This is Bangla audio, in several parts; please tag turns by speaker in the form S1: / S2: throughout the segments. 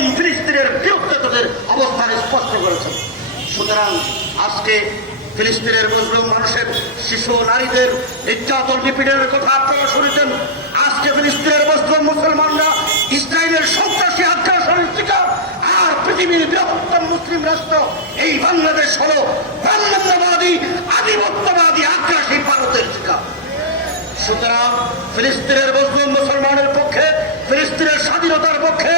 S1: এবং ফিলিস্তিনের বিরুদ্ধে তাদের অবস্থান স্পষ্ট করেছেন। সুতরাং আজকে ফিলিস্তিনের মুসলিম মানুষের, শিশু নারীদের নির্যাতন নিপীড়নের কথা আপনারা শুনেছেন। আজকে ফিলিস্তিনের মুসলিম মুসলমানরা ইসরায়েলের সন্ত্রাসী আগ্রাসনের শিকার আর পৃথিবীর বৃহত্তম মুসলিম রাষ্ট্র, এই বাংলাদেশ হল বাংলাবাদী আধিপত্যবাদী, আগ্রাসী ভারতের শিকার সুতরাং ফিলিস্তিনের মুসলিম মুসলমানের পক্ষে, ফিলিস্তিনের স্বাধীনতার পক্ষে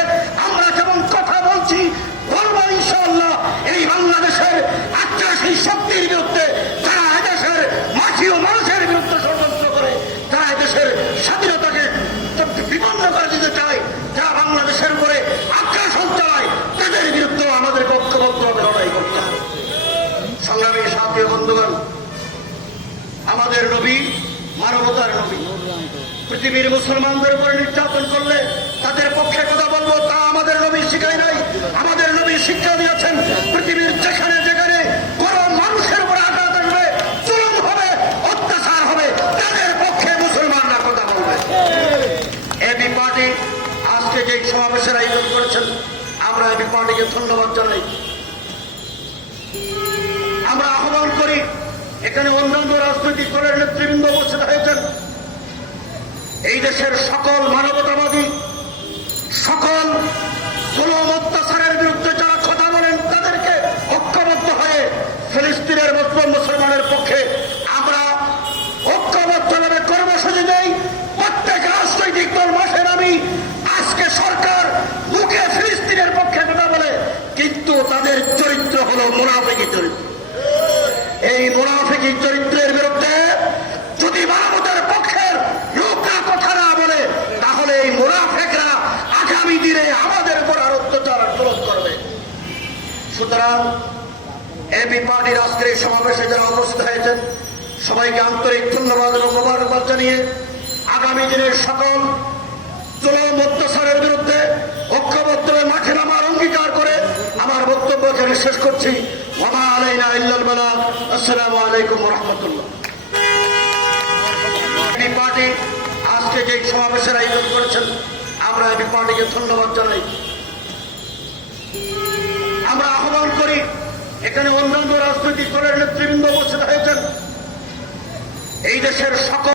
S1: সংগ্রামী সাথী বন্ধুগণ, আমাদের নবী, মানবতার নবী, পৃথিবীর মুসলমানদের উপরে নির্যাতন করলে তাদের পক্ষে কথা বলব, তা আমাদের নবী শিখায় নাই। আমাদের নবী শিক্ষা দিয়েছেন, পৃথিবীর যেখানে যেখানে কোন মানুষের উপরে আঘাত আসবে, জুলুম হবে, অত্যাচার হবে, তাদের পক্ষে মুসলমানরা কথা বলবে। এবি পার্টি আজকে যে সমাবেশের আয়োজন করেছেন, আমরা এবি পার্টিকে ধন্যবাদ জানাই। এখানে অন্যান্য রাজনৈতিক দলের নেতৃবৃন্দ উপস্থিত হয়েছেন। এই দেশের সকল মানবতাবাদী, সকল জুলুম, অত্যাচারের বিরুদ্ধে যারা কথা বলেন, তাদেরকে ঐক্যবদ্ধ হয়ে ফিলিস্তিনের মুসলিম মুসলমানের পক্ষে আমরা ঐক্যবদ্ধভাবে কর্মসূচি দেই। প্রত্যেক রাজনৈতিক দল মাসের আমি আজকে সরকার মুখে ফিলিস্তিনের পক্ষে কথা বলে, কিন্তু তাদের চরিত্র হলো মুনাফিকি চরিত্র। এই মুনাফিকি চরিত্রের বিরুদ্ধে যদি মানবতার পক্ষের লোকরা কথা না বলে, তাহলে এই মুনাফেকরা আগামী দিনে আমাদের উপর আর অত্যাচার আন্দোলন করবে। সুতরাং এবি পার্টির আজকের এই সমাবেশে যারা উপস্থিত হয়েছেন, সবাইকে আন্তরিক ধন্যবাদ এবং মোবারকবাদ জানিয়ে আগামী দিনের সকল জুলুম, অত্যাচারের বিরুদ্ধে ঐক্যবদ্ধভাবে মাঠে আমার এখানে শেষ করছি। আলাইকুম রহমতুল্লাহ। পার্টি আজকে যে সমাবেশের আয়োজন করেছেন, আমরা এবি পার্টিকে ধন্যবাদ জানাই। আমরা আহ্বান করি, এখানে অন্যান্য রাজনৈতিক দলের নেতৃবৃন্দ উপস্থিত হয়েছেন। এই দেশের সকল